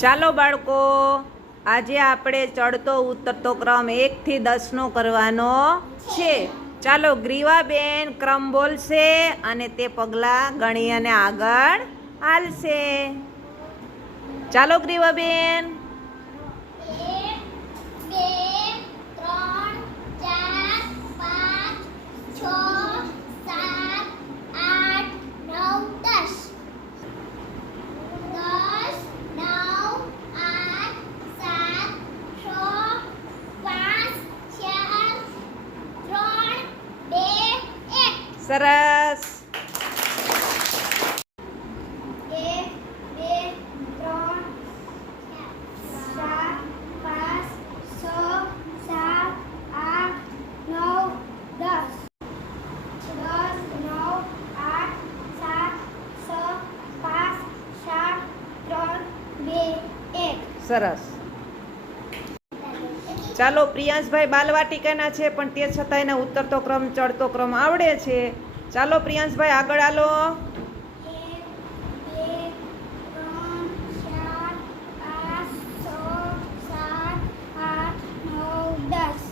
ચાલો બાળકો, આજે આપણે ચડતો ઉતરતો ક્રમ 1 થી 10 નો કરવાનો છે. ચાલો ગ્રીવાબેન ક્રમ બોલશે અને તે પગલાં ગણી અને આગળ હાલશે. ચાલો ગ્રીવાબેન. 1 સરસ. 1 2 3 4 5 6 7 8 9 10 10 9 8 7 6 5 4 3 2 1 સરસ. ચાલો પ્રિયાંશભાઈ બાલવાટિકાના છે, પણ તે છતાં એને ઉતરતો ક્રમ ચડતો ક્રમ આવડે છે. ચાલો પ્રિયાંશભાઈ આગળ હાલો. 1 2 3 4 5 6 7 8 9 10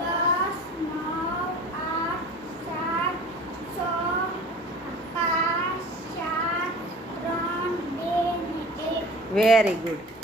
10 9 8 7 6 5 4 3 2 1 વેરી ગુડ.